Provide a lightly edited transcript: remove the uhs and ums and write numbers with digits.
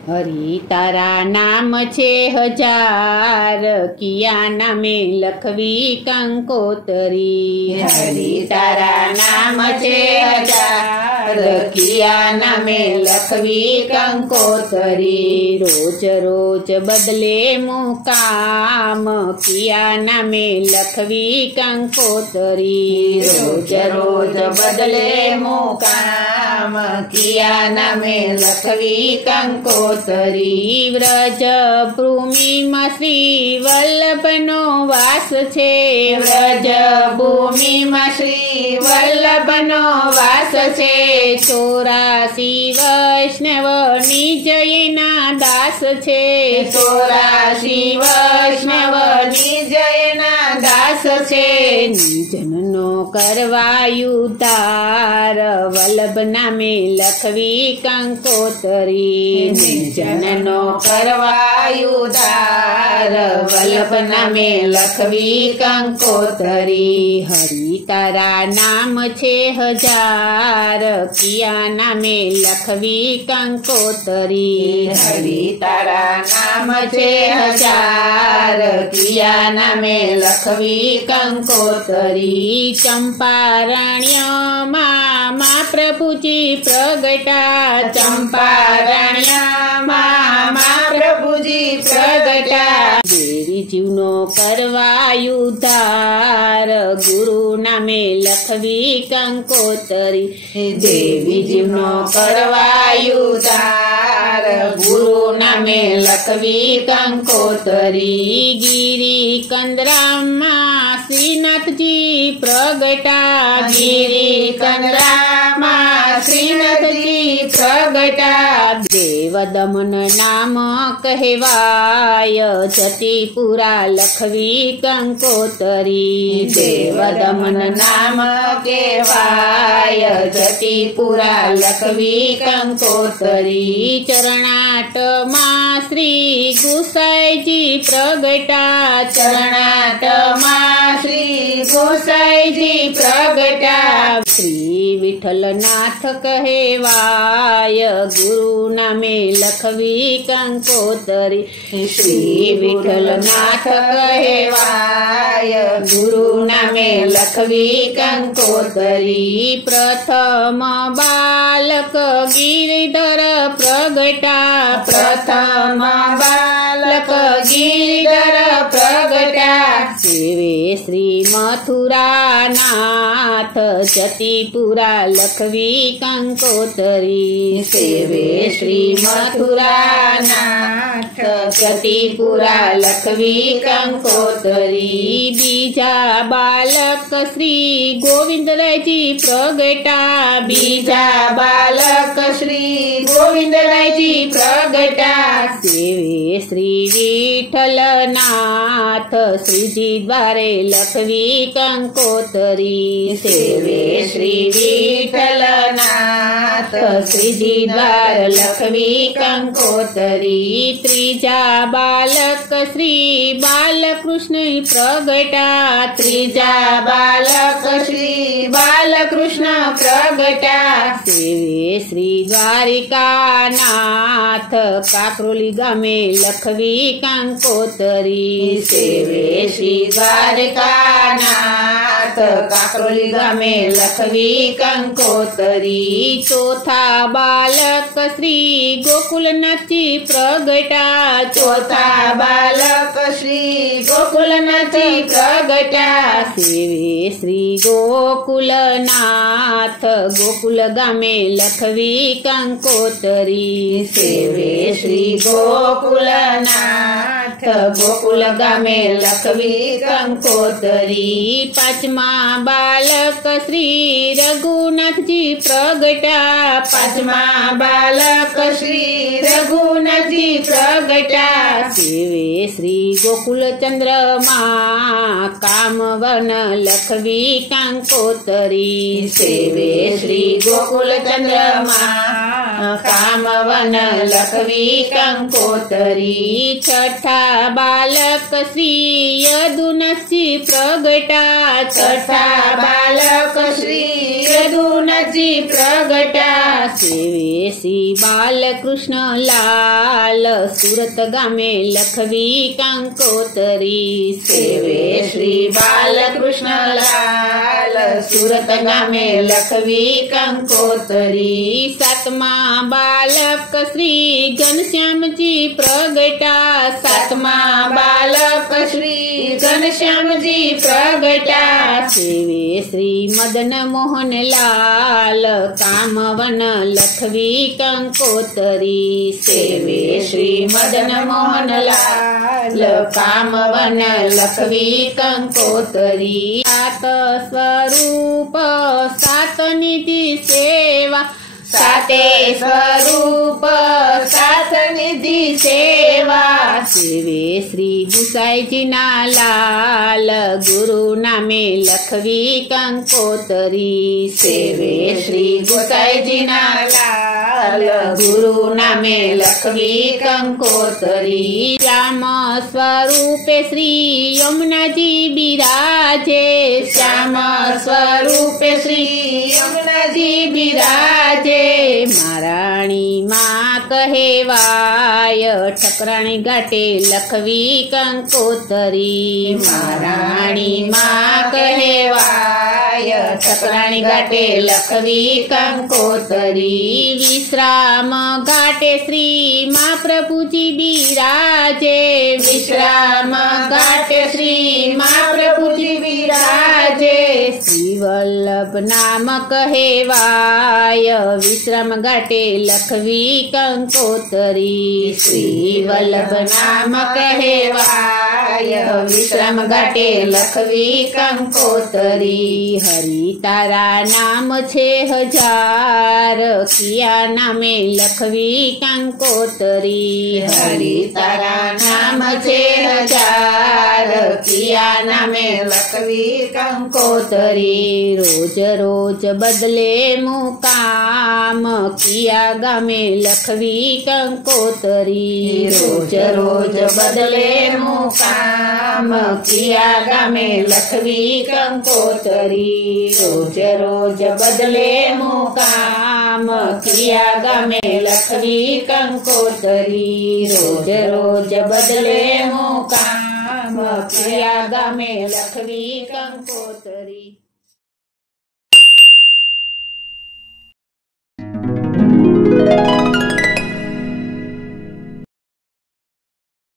हरि तारा नाम छे हजार, किया नामे लखवी कंकोतरी। हरि तारा नाम छे हजार, किया नामे लखवी कंकोतरी। रोज रोज बदले मुकाम, किया नामे लखवी कंकोतरी। रोज रोज बदले मुकाम, किया नामे लखवी कंकोतरी। व्रज भूमि में श्री वल्लभनो वास छे। व्रज भूमि में श्री वल्लभनो वास छे। 84 वैष्णव निजयना दास छे। 84 वैष्णव निजयना दास छे। निजननो करवायु उद्धार, वल्लभ नामे लखवी कंकोतरी। निजननो करवायु उद्धार, वल्लभ नामे लखवी कंकोतरी। हरि तारा नाम छे हजार, किया नामे लखवी कंकोतरी। हरि तारा नाम छे हजार, किया नामे लखवी कंकोतरी। चंपारण्य माँ प्रभुजी प्रगटा। चंपारण्य माँ प्रभुजी प्रगटा। देवी जीवनो करवायु उद्धार, गुरु नामे लखवी कंकोतरी। देवी जीवनो करवायु उद्धार, गुरु नामे लखवी कंकोतरी। गिरी कंदरामा श्रीनाथजी प्रगटा। गिरी कंदरामा श्रीनाथजी प्रगटा। देव दमन नाम कहवाय, जतिपुरा लखवी कंकोतरी। देव दमन नाम केवाय, जतिपुरा लखवी कंकोतरी। चरणाट माँ श्री गुसाईजी प्रगटा। चरणाट माँ श्री गोसाईजी प्रगटा। श्री विठलनाथ कहेवाय, गुरु नामे लखवी कंकोतरी। श्री विठलनाथ कहेवाय, गुरु नामे लखवी कंकोतरी। प्रथम बालक गिरिधर प्रगटा। प्रथम बालक गिरिधर प्रगटा। सेवे श्री मथुरा नाथ, जतिपुरा लखवी कंकोतरी। सेवे श्री मथुरा नाथ, जतिपुरा लखवी कंकोतरी। बीजा बालक श्री गोविंदरायजी प्रगटा। बीजा बालक श्री गोविंदरायजी प्रगटा। सेवे श्री विठलनाथ, श्रीजी द्वारे लखवी कंकोतरी। सेवे श्री विठलनाथ, श्रीजी द्वार लखवी कंकोतरी। त्रीजा बालक श्री बालकृष्ण प्रगटा। त्रीजा बालक श्री बालकृष्ण प्रगटा। सेवे श्री द्वारिकानाथ, काकरोली गामे लखवी कंकोतरी। सेवे श्री द्वारकानाथ, काकरोली गामे लखवी कंकोतरी। चौथा बालक श्री गोकुलनाथजी प्रगटा। चौथा बालक श्री गोकुलनाथजी प्रगटा। सेवे श्री गोकुलनाथ, गोकुल गामे लखवी कंकोतरी। सेवे श्री गोकुलनाथ, गोकुल गामे लखवी कंकोतरी। पांचमा बालक श्री रघुनाथजी प्रगटा। पांचमा बालक श्री रघुनाथजी प्रगटा। सेवे श्री गोकुल चंद्रमा, कामवन लखवी कंकोतरी। सेवे श्री गोकुल चंद्रमा, કામવન લખવી કંકોતરી છઠ્ઠા બાલક શ્રી યદુનસજી પ્રગટા છઠ્ઠા બાલક શ્રી યદુનસજી પ્રગટા સેવે શ્રી બાલકૃષ્ણ લાલ સુરત ગામે લખવી કંકોતરી સેવે શ્રી બાલકૃષ્ણ લાલ સુરત ગામે લખવી કંકોતરી સાતમા બાલક શ્રી ઘનશ્યામજી પ્રગટા સાતમા બાલક શ્રી ઘનશ્યામજી પ્રગટા સેવે શ્રી મદન મોહન લાલ કામવન લખવી કંકોતરી સેવે શ્રી મદન મોહન લાલ કામવન લખવી કંકોતરી સાત સ્વરૂપ સાત નિધિ સેવા સાતે સ્વરૂપ સાત નિધિ સેવા સેવે શ્રી ગુસાઈજીના લાલ ગુરુ નામે લખવી કંકોતરી સેવે શ્રી ગોસાઈજીના લાલ ગુરુ નામે લખવી કંકોતરી શ્યામ સ્વરૂપે શ્રી યમુનાજી બિરાજે શ્યામ સ્વરૂપે શ્રી યમુનાજી બિરાજે મહારાણી માં કહેવાય ઠકરાણી ઘાટે લખવી કંકોતરી મહારાણી માં કહેવાય ઠકરાણી ઘાટે લખવી કંકોતરી વિશ્રામ ઘાટે શ્રી મહાપ્રભુજી બિરાજે વિશ્રામ ઘાટે શ્રી મહાપ્રભુજી બિરાજે શ્રી વલ્લભ નામ કહેવાય વિશ્રામ ઘાટે લખવી કંકોતરી શ્રી વલ્લભ નામ કહેવાય વિશ્રામ ઘાટે લખવી કંકોતરી હરિ તારા નામ છે હજાર કિયા નામે લખવી કંકોતરી હરિ તારા નામ છે હજાર કિયા નામે લખવી કંકોતરી રોજ રોજ બદલે મુકામ કિયા ગામે લખવી કંકોતરી રોજ રોજ બદલે મુકામ કિયા ગામે લખવી કંકોતરી રોજ રોજ બદલે મુકામ કિયા ગામે લખવી કંકોતરી રોજ રોજ બદલે મુકામ કિયા ગામે લખવી કંકોતરી